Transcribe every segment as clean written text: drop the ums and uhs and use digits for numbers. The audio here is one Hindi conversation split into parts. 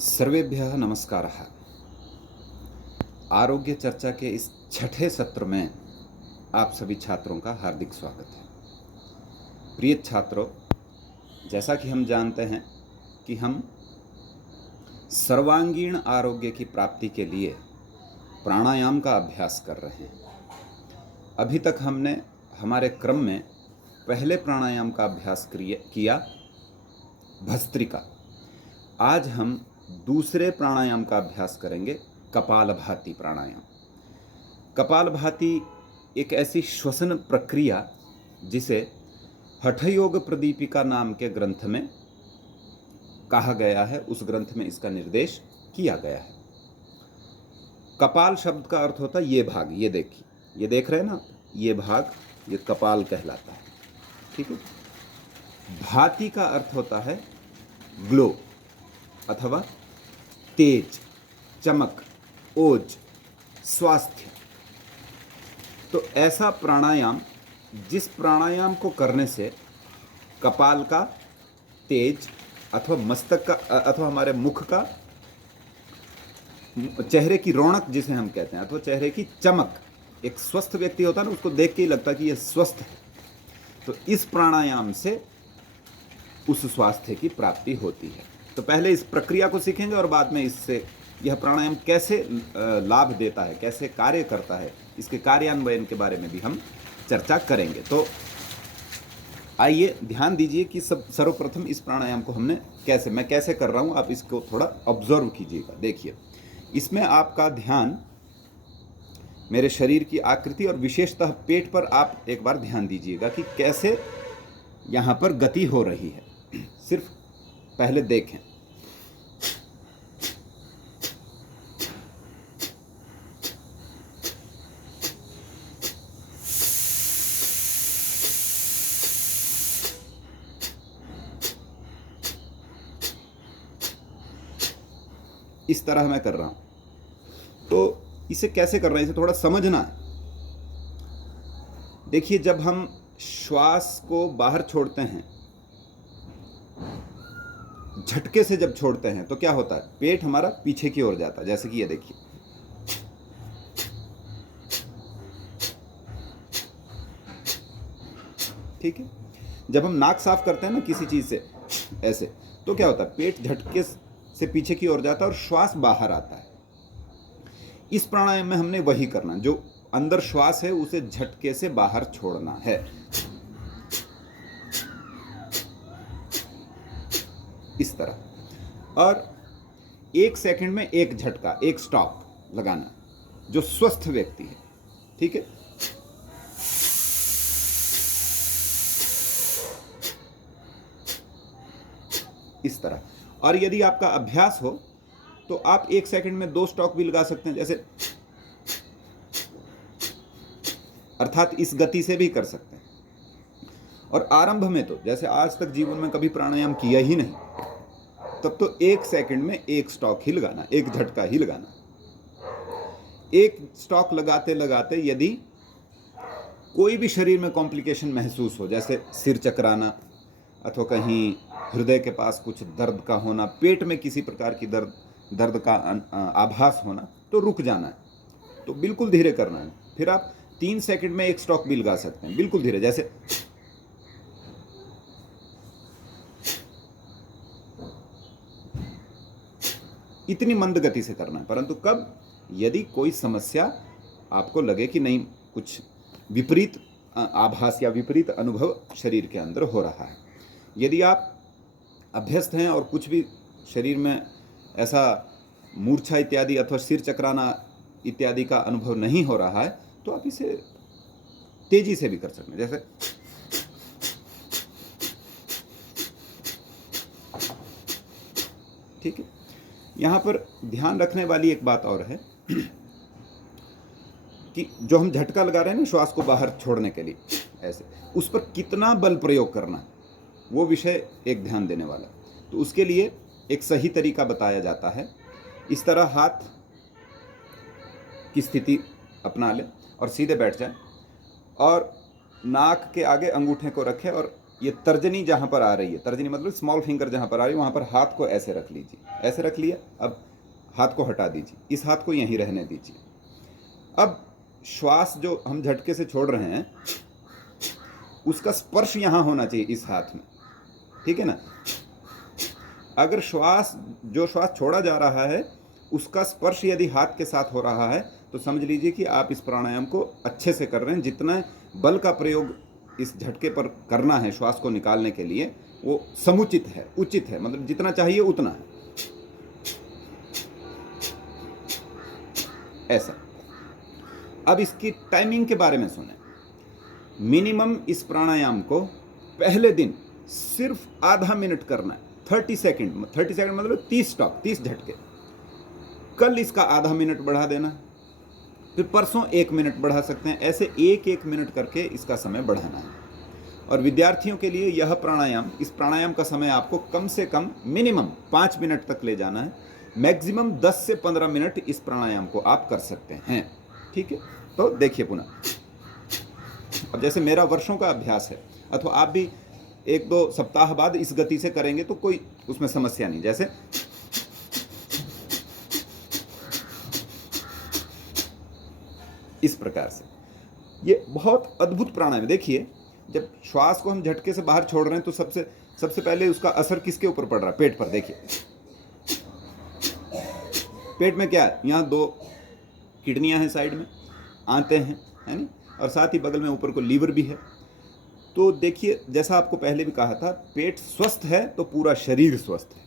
सर्वेभ्यः नमस्कारः। आरोग्य चर्चा के इस छठे सत्र में आप सभी छात्रों का हार्दिक स्वागत है। प्रिय छात्रों, जैसा कि हम जानते हैं कि हम सर्वांगीण आरोग्य की प्राप्ति के लिए प्राणायाम का अभ्यास कर रहे हैं। अभी तक हमने हमारे क्रम में पहले प्राणायाम का अभ्यास किया भस्त्रिका। आज हम दूसरे प्राणायाम का अभ्यास करेंगे, कपालभाति प्राणायाम। कपालभाति एक ऐसी श्वसन प्रक्रिया जिसे हठयोग प्रदीपिका नाम के ग्रंथ में कहा गया है, उस ग्रंथ में इसका निर्देश किया गया है। कपाल शब्द का अर्थ होता है ये भाग, ये देखिए, ये देख रहे हैं ना, ये भाग, ये कपाल कहलाता है। ठीक है। भाति का अर्थ होता है ग्लो अथवा तेज, चमक, ओज, स्वास्थ्य। तो ऐसा प्राणायाम जिस प्राणायाम को करने से कपाल का तेज अथवा मस्तक का अथवा हमारे मुख का, चेहरे की रौनक जिसे हम कहते हैं, अथवा चेहरे की चमक, एक स्वस्थ व्यक्ति होता है ना, उसको देख के ही लगता है कि यह स्वस्थ है। तो इस प्राणायाम से उस स्वास्थ्य की प्राप्ति होती है। तो पहले इस प्रक्रिया को सीखेंगे और बाद में इससे यह प्राणायाम कैसे लाभ देता है, कैसे कार्य करता है, इसके कार्यान्वयन के बारे में भी हम चर्चा करेंगे। तो आइए ध्यान दीजिए कि सर्वप्रथम इस प्राणायाम को मैं कैसे कर रहा हूँ, आप इसको थोड़ा ऑब्जर्व कीजिएगा। देखिए, इसमें आपका ध्यान मेरे शरीर की आकृति और विशेषतः पेट पर आप एक बार ध्यान दीजिएगा कि कैसे यहाँ पर गति हो रही है। सिर्फ पहले देखें। इस तरह मैं कर रहा हूं। तो इसे कैसे कर रहे हैं, इसे थोड़ा समझना है। देखिए, जब हम श्वास को बाहर छोड़ते हैं, झटके से जब छोड़ते हैं, तो क्या होता है, पेट हमारा पीछे की ओर जाता है। जैसे कि ये देखिए, ठीक है। जब हम नाक साफ करते हैं ना किसी चीज से, ऐसे, तो क्या होता है, पेट झटके से पीछे की ओर जाता है और श्वास बाहर आता है। इस प्राणायाम में हमने वही करना, जो अंदर श्वास है उसे झटके से बाहर छोड़ना है। इस तरह, और 1 सेकंड में एक झटका, एक स्टॉप लगाना, जो स्वस्थ व्यक्ति है। ठीक है। इस तरह। और यदि आपका अभ्यास हो तो आप 1 सेकंड में 2 स्टॉक भी लगा सकते हैं, जैसे, अर्थात इस गति से भी कर सकते हैं। और आरंभ में तो जैसे आज तक जीवन में कभी प्राणायाम किया ही नहीं, तब तो 1 सेकंड में 1 स्टॉक ही लगाना, एक झटका ही लगाना। 1 स्टॉक लगाते लगाते यदि कोई भी शरीर में कॉम्प्लिकेशन महसूस हो, जैसे सिर चकराना अथवा कहीं हृदय के पास कुछ दर्द का होना, पेट में किसी प्रकार की दर्द का आभास होना, तो रुक जाना है। तो बिल्कुल धीरे करना है। फिर आप 3 सेकंड में 1 स्टॉक भी लगा सकते हैं, बिल्कुल धीरे, जैसे, इतनी मंद गति से करना है। परंतु कब, यदि कोई समस्या आपको लगे कि नहीं, कुछ विपरीत आभास या विपरीत अनुभव शरीर के अंदर हो रहा है। यदि आप अभ्यस्त हैं और कुछ भी शरीर में ऐसा मूर्छा इत्यादि अथवा सिर चकराना इत्यादि का अनुभव नहीं हो रहा है, तो आप इसे तेजी से भी कर सकते हैं, जैसे, ठीक है। यहां पर ध्यान रखने वाली एक बात और है कि जो हम झटका लगा रहे हैं ना श्वास को बाहर छोड़ने के लिए, ऐसे, उस पर कितना बल प्रयोग करना है, वो विषय एक ध्यान देने वाला। तो उसके लिए एक सही तरीका बताया जाता है। इस तरह हाथ की स्थिति अपना लें और सीधे बैठ जाएं और नाक के आगे अंगूठे को रखें और ये तर्जनी जहाँ पर आ रही है, तर्जनी मतलब स्मॉल फिंगर जहाँ पर आ रही है, वहाँ पर हाथ को ऐसे रख लीजिए, ऐसे रख लिया। अब हाथ को हटा दीजिए, इस हाथ को यहीं रहने दीजिए। अब श्वास जो हम झटके से छोड़ रहे हैं उसका स्पर्श यहाँ होना चाहिए इस हाथ में, ठीक है ना। अगर जो श्वास छोड़ा जा रहा है उसका स्पर्श यदि हाथ के साथ हो रहा है तो समझ लीजिए कि आप इस प्राणायाम को अच्छे से कर रहे हैं। जितना बल का प्रयोग इस झटके पर करना है श्वास को निकालने के लिए वो समुचित है, उचित है, मतलब जितना चाहिए उतना है, ऐसा। अब इसकी टाइमिंग के बारे में सुने। मिनिमम इस प्राणायाम को पहले दिन सिर्फ आधा मिनट करना है, 30 सेकंड। 30 सेकंड मतलब 30 स्टॉक, 30 झटके। कल इसका आधा मिनट बढ़ा देना, फिर परसों 1 मिनट बढ़ा सकते हैं। ऐसे 1-1 मिनट करके इसका समय बढ़ाना है। और विद्यार्थियों के लिए यह प्राणायाम, इस प्राणायाम का समय आपको कम से कम मिनिमम 5 मिनट तक ले जाना है। मैक्सिमम 10 से 15 मिनट इस प्राणायाम को आप कर सकते हैं, ठीक है। तो देखिए पुनः, अब जैसे मेरा वर्षों का अभ्यास है, अथवा आप भी 1-2 सप्ताह बाद इस गति से करेंगे तो कोई उसमें समस्या नहीं। जैसे इस प्रकार से ये बहुत अद्भुत प्राणायाम। देखिए जब श्वास को हम झटके से बाहर छोड़ रहे हैं तो सबसे पहले उसका असर किसके ऊपर पड़ रहा है? पेट पर। देखिए पेट में क्या है? यहाँ 2 किडनियां हैं साइड में, आंतें हैं, है नहीं, और साथ ही बगल में ऊपर को लीवर भी है। तो देखिए जैसा आपको पहले भी कहा था, पेट स्वस्थ है तो पूरा शरीर स्वस्थ है।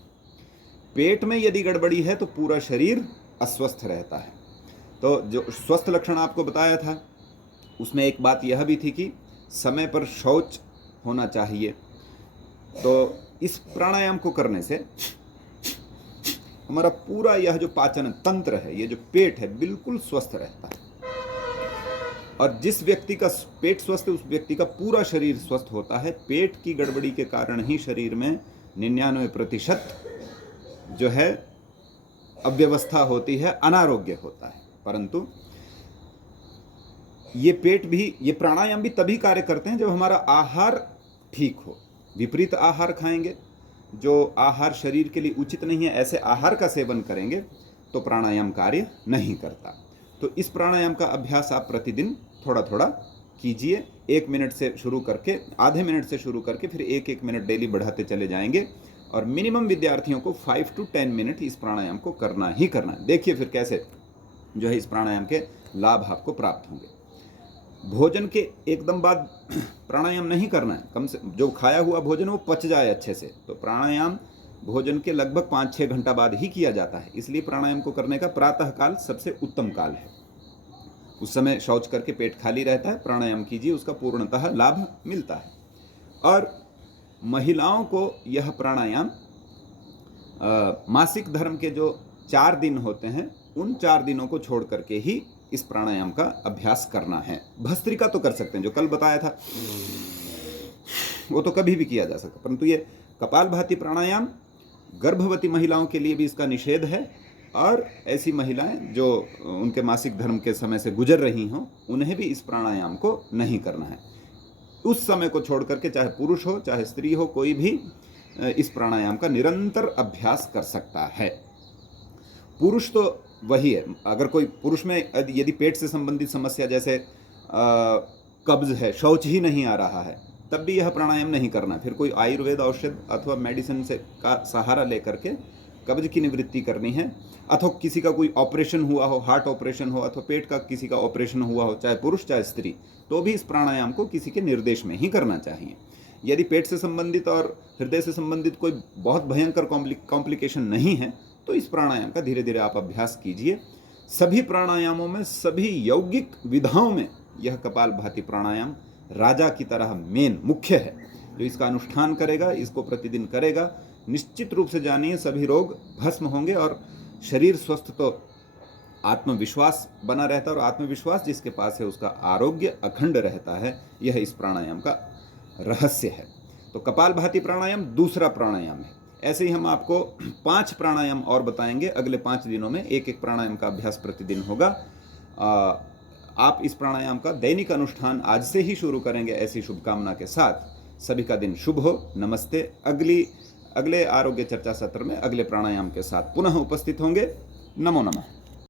पेट में यदि गड़बड़ी है तो पूरा शरीर अस्वस्थ रहता है। तो जो स्वस्थ लक्षण आपको बताया था उसमें एक बात यह भी थी कि समय पर शौच होना चाहिए। तो इस प्राणायाम को करने से हमारा पूरा यह जो पाचन तंत्र है, ये जो पेट है, बिल्कुल स्वस्थ रहता है। और जिस व्यक्ति का पेट स्वस्थ है उस व्यक्ति का पूरा शरीर स्वस्थ होता है। पेट की गड़बड़ी के कारण ही शरीर में 99% जो है अव्यवस्था होती है, अनारोग्य होता है। परंतु ये प्राणायाम भी तभी कार्य करते हैं जब हमारा आहार ठीक हो। विपरीत आहार खाएंगे, जो आहार शरीर के लिए उचित नहीं है, ऐसे आहार का सेवन करेंगे तो प्राणायाम कार्य नहीं करता। तो इस प्राणायाम का अभ्यास आप प्रतिदिन थोड़ा थोड़ा कीजिए। 1 मिनट से शुरू करके, आधे मिनट से शुरू करके फिर 1-1 मिनट डेली बढ़ाते चले जाएंगे। और मिनिमम विद्यार्थियों को 5 to 10 मिनट इस प्राणायाम को करना ही करना है। देखिए फिर कैसे जो है इस प्राणायाम के लाभ आपको प्राप्त होंगे। भोजन के एकदम बाद प्राणायाम नहीं करना है। कम से जो खाया हुआ भोजन वो पच जाए अच्छे से। तो प्राणायाम भोजन के लगभग 5-6 घंटा बाद ही किया जाता है। इसलिए प्राणायाम को करने का प्रातः काल सबसे उत्तम काल है। उस समय शौच करके पेट खाली रहता है, प्राणायाम कीजिए, उसका पूर्णतः लाभ मिलता है। और महिलाओं को यह प्राणायाम मासिक धर्म के जो 4 दिन होते हैं उन 4 दिनों को छोड़ करके ही इस प्राणायाम का अभ्यास करना है। भस्त्रिका तो कर सकते हैं, जो कल बताया था वो तो कभी भी किया जा सकता, परंतु ये कपालभाति प्राणायाम गर्भवती महिलाओं के लिए भी इसका निषेध है। और ऐसी महिलाएं जो उनके मासिक धर्म के समय से गुजर रही हों उन्हें भी इस प्राणायाम को नहीं करना है। उस समय को छोड़ करके चाहे पुरुष हो चाहे स्त्री हो, कोई भी इस प्राणायाम का निरंतर अभ्यास कर सकता है। पुरुष तो वही है, अगर कोई पुरुष में यदि पेट से संबंधित समस्या जैसे कब्ज है, शौच ही नहीं आ रहा है, तब भी यह प्राणायाम नहीं करना। फिर कोई आयुर्वेद औषध अथवा मेडिसिन से का सहारा लेकर के कब्ज की निवृत्ति करनी है। अथवा किसी का कोई ऑपरेशन हुआ हो, हार्ट ऑपरेशन हो, अथवा पेट का किसी का ऑपरेशन हुआ हो, चाहे पुरुष चाहे स्त्री, तो भी इस प्राणायाम को किसी के निर्देश में ही करना चाहिए। यदि पेट से संबंधित और हृदय से संबंधित कोई बहुत भयंकर कॉम्प्लिकेशन नहीं है तो इस प्राणायाम का धीरे धीरे आप अभ्यास कीजिए। सभी प्राणायामों में, सभी यौगिक विधाओं में यह कपालभाति प्राणायाम राजा की तरह मुख्य है। जो इसका अनुष्ठान करेगा, इसको प्रतिदिन करेगा, निश्चित रूप से जानिए सभी रोग भस्म होंगे और शरीर स्वस्थ तो आत्मविश्वास बना रहता है, और आत्मविश्वास जिसके पास है उसका आरोग्य अखंड रहता है। यह इस प्राणायाम का रहस्य है। तो कपालभाति प्राणायाम दूसरा प्राणायाम है। ऐसे ही हम आपको 5 प्राणायाम और बताएंगे अगले 5 दिनों में। एक प्राणायाम का अभ्यास प्रतिदिन होगा। आप इस प्राणायाम का दैनिक अनुष्ठान आज से ही शुरू करेंगे, ऐसी शुभकामना के साथ सभी का दिन शुभ हो। नमस्ते। अगले आरोग्य चर्चा सत्र में अगले प्राणायाम के साथ पुनः उपस्थित होंगे। नमो नमः।